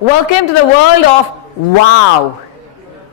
Welcome to the world of wow.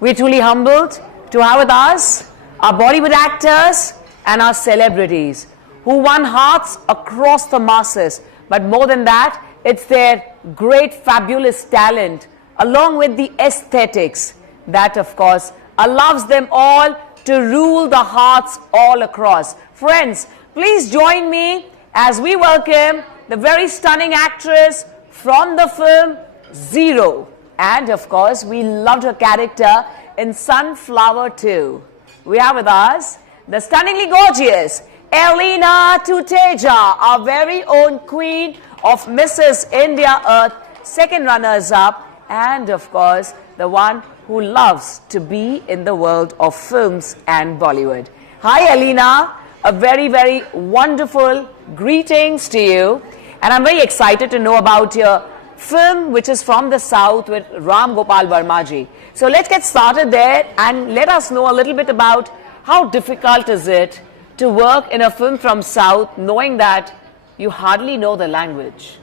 We're truly humbled to have with us our Bollywood actors and our celebrities who won hearts across the masses. But more than that, it's their great, fabulous talent along with the aesthetics that, of course, allows them all to rule the hearts all across. Friends, please join me as we welcome the very stunning actress from the film Zero. And of course, we loved her character in Sunflower 2. We have with us the stunningly gorgeous Elena Tuteja, our very own queen of Mrs. India Earth, second runners-up, and of course, the one who loves to be in the world of films and Bollywood. Hi, Elena. A very, very wonderful greetings to you. And I'm very excited to know about your film, which is from the South with Ram Gopal Verma ji. So let's get started there and let us know a little bit about how difficult is it to work in a film from South, knowing that you hardly know the language.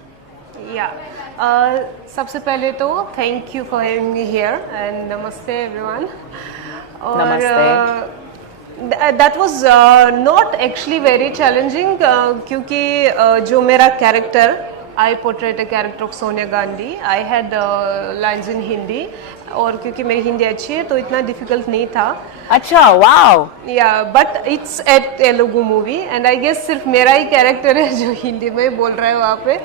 Yeah. सबसे पहले तो thank you for having me here and namaste everyone. Namaste. That was not actually very challenging क्योंकि जो मेरा character, I portrayed a character of Sonia Gandhi. I had lines in Hindi और क्योंकि मेरी हिंदी अच्छी है तो इतना difficult नहीं था. अच्छा, wow. Yeah, but it's a Telugu movie and I guess सिर्फ मेरा ही character है जो हिंदी में बोल रहा है वहाँ पे.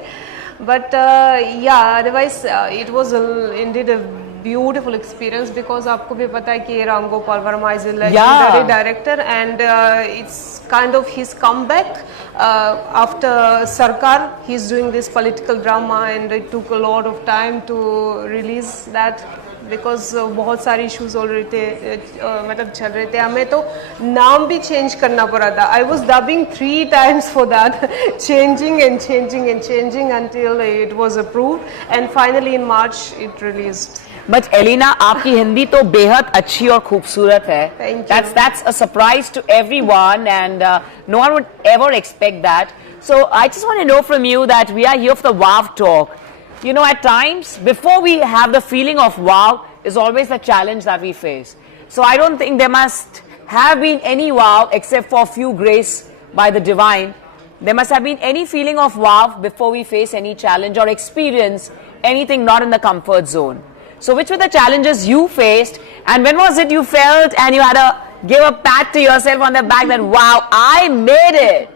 But yeah, otherwise it was indeed a beautiful experience because आपको भी पता है कि Ram Gopal Verma is a legendary director and it's kind of his comeback after Sarkar. He's doing this political drama and it took a lot of time to release that because बहुत सारे issues already थे, मतलब चल रहे थे. हमें तो नाम भी change करना पड़ा था. I was dubbing 3 times for that, changing and changing and changing until it was approved and finally in March it released. But Elena, आपकी हिंदी तो बेहद अच्छी और खूबसूरत है. Thank you. That's a surprise to everyone and no one would ever expect that. So I just want to know from you that we are here for the wow talk. You know, at times, before we have the feeling of wow, is always the challenge that we face. So I don't think there must have been any wow except for a few grace by the divine. There must have been any feeling of wow before we face any challenge or experience anything not in the comfort zone. So which were the challenges you faced and when was it you felt and you had to give a pat to yourself on the back that wow, I made it?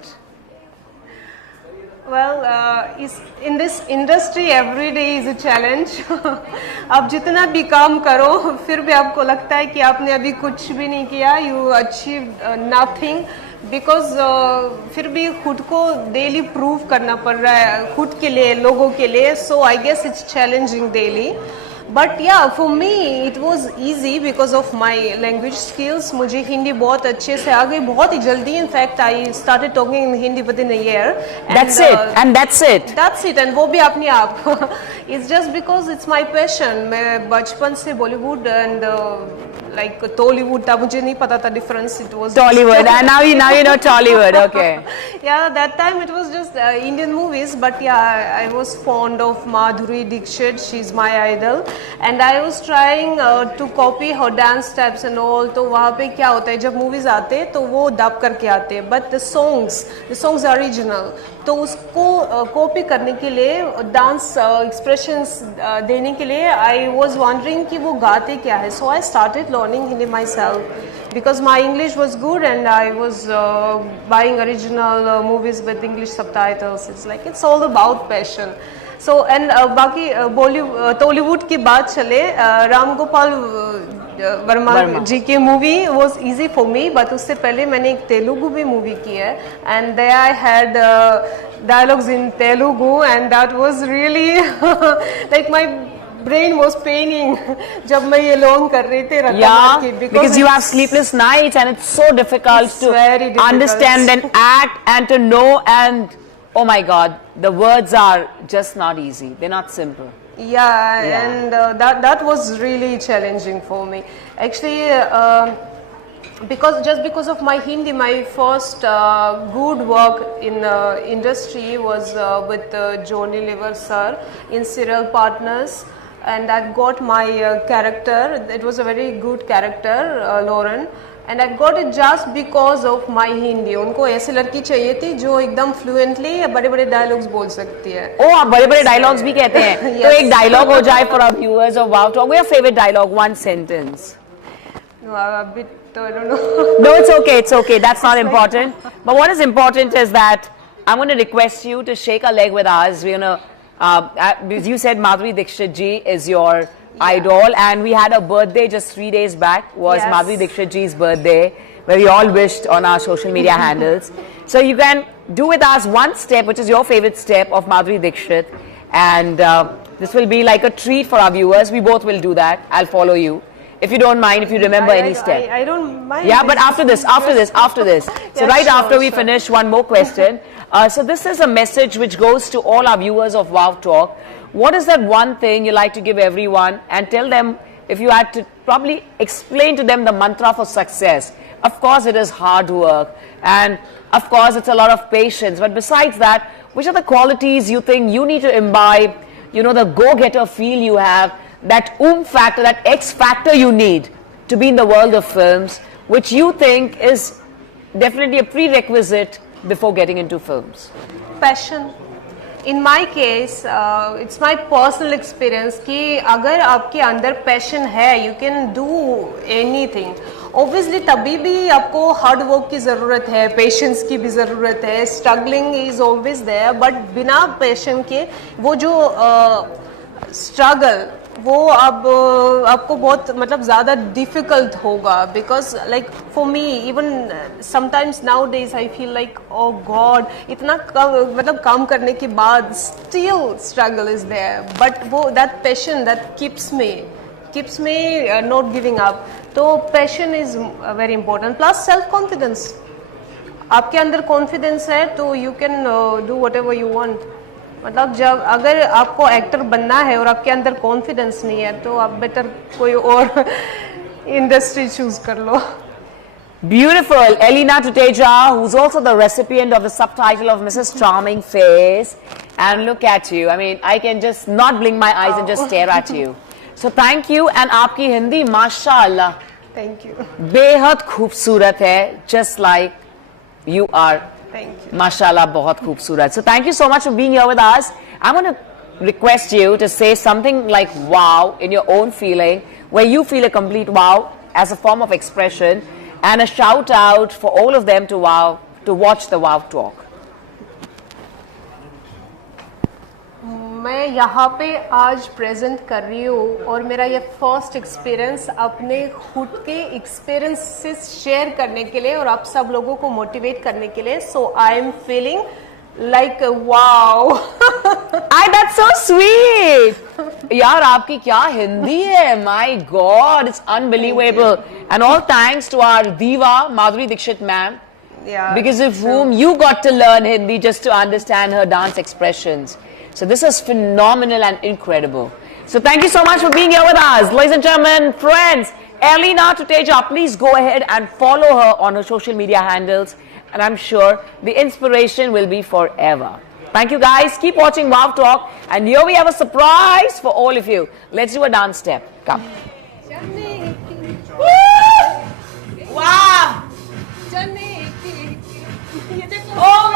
Well, in this industry, every day is a challenge. आप जितना भी काम करो, फिर भी आपको लगता है कि आपने अभी कुछ भी नहीं किया. You achieved nothing because फिर भी खुद को daily prove करना पड़ रहा है, खुद के लिए, लोगों के लिए. So I guess it's challenging daily. But yeah, for me it was easy because of my language skills. मुझे हिंदी बहुत अच्छे से आ गई, बहुत ही जल्दी. In fact, I started talking in Hindi within a year. That's it. And that's it. That's it. And वो भी अपने आप. It's just because it's my passion. मैं बचपन से Bollywood and like Tollywood था, मुझे नहीं पता था difference. It was Tollywood. And now you know Tollywood. Okay. Yeah, that time it was just Indian movies. But yeah, I was fond of Madhuri Dixit. She's my idol. And I was trying to copy her dance steps and all. तो वहाँ पे क्या होता है जब movies आते हैं तो वो dub करके आते हैं. But the songs are original. तो उसको copy करने के लिए dance expressions देने के लिए I was wondering कि वो गाते क्या है. So I started learning Hindi myself because my English was good and I was buying original movies with English subtitles. It's all about passion. So and बाकी Tollywood की बात चले, राम गोपाल वर्मा जी की movie was easy for me, but उससे पहले मैंने एक तेलुगु भी मूवी की है and there I had dialogues in Telugu and that was really like my brain was paining जब मैं ये long कर रही थी yeah, because you have sleepless nights and it's so difficult to understand and act and to know and oh my God, the words are just not easy. They're not simple. Yeah. And that was really challenging for me. Actually, because of my Hindi, my first good work in industry was with Johnny Lever sir in Serial Partners. and I got my character. It was a very good character, Lauren. And I got it just because of my Hindi. उनको ऐसे लड़की चाहिए थी जो एकदम fluently बड़े-बड़े dialogues बोल सकती है. Oh, आप बड़े-बड़े dialogues भी कहते हैं. Yes. तो एक dialogue हो जाए for our viewers of Wow Talk. What's your favorite dialogue? One sentence. No, a bit, I don't know. No, it's okay. It's okay. That's not important. But what is important is that I'm going to request you to shake a leg with us. We're going to, because you said Madhuri Dixit ji is your idol, and we had a birthday just 3 days back. Was Yes. Madhuri Dixit ji's birthday, where we all wished on our social media handles. So you can do with us one step, which is your favorite step of Madhuri Dixit, and this will be like a treat for our viewers. We both will do that. I'll follow you. If you don't mind, if you remember any step. I don't mind. Yeah, but after this. So Yeah, right sure, after we sure. finish, one more question. So this is a message which goes to all our viewers of Wow Talk. What is that one thing you like to give everyone, and tell them, if you had to probably explain to them the mantra for success? Of course, it is hard work, and of course, it's a lot of patience. But besides that, which are the qualities you think you need to imbibe? You know, the go-getter feel you have, that factor, that X factor you need to be in the world of films, which you think is definitely a prerequisite before getting into films. Passion. In my case, it's my personal experience कि अगर आपके अंदर passion है, you can do anything. Obviously तभी भी आपको hard work की ज़रूरत है, patience की भी ज़रूरत है, struggling is always there, but बिना passion के वो जो struggle वो अब आपको बहुत मतलब ज़्यादा difficult होगा, because like for me even sometimes nowadays I feel like oh God इतना मतलब काम करने के बाद still struggle is there, but वो that passion that keeps me not giving up. तो passion is very important, plus self confidence. आपके अंदर confidence है तो you can do whatever you want. मतलब जब अगर आपको एक्टर बनना है और आपके अंदर कॉन्फिडेंस नहीं है तो आप बेटर कोई और इंडस्ट्री चूज कर लो. Beautiful. Elena Tuteja, who's also the recipient of the subtitle of Mrs. Charming Face. And look at you. I mean, I can just not blink my eyes and just stare at you. So thank you. And आपकी हिंदी माशाल्लाह thank you. बेहद खूबसूरत है. Just like you are. Thank you. Mashallah, बहुत खूबसूरत. So thank you so much for being here with us. I'm going to request you to say something like wow in your own feeling, where you feel a complete wow as a form of expression, and a shout out for all of them to wow, to watch the Wow Talk. मैं यहाँ पे आज present कर रही हूँ और मेरा ये फर्स्ट एक्सपीरियंस अपने खुद के एक्सपीरियंसेस शेयर करने के लिए और आप सब लोगों को मोटिवेट करने के लिए. So I am feeling like wow. That's so sweet. यार आपकी क्या हिंदी है. My God, it's unbelievable. And all thanks to our diva Madhuri Dixit ma'am, because of whom you got to learn Hindi just to understand her dance expressions. So this is phenomenal and incredible. So thank you so much for being here with us. Ladies and gentlemen, friends, Elena Tuteja, please go ahead and follow her on her social media handles. And I'm sure the inspiration will be forever. Thank you guys. Keep watching Wow Talk. And here we have a surprise for all of you. Let's do a dance step. Come. Wow! Oh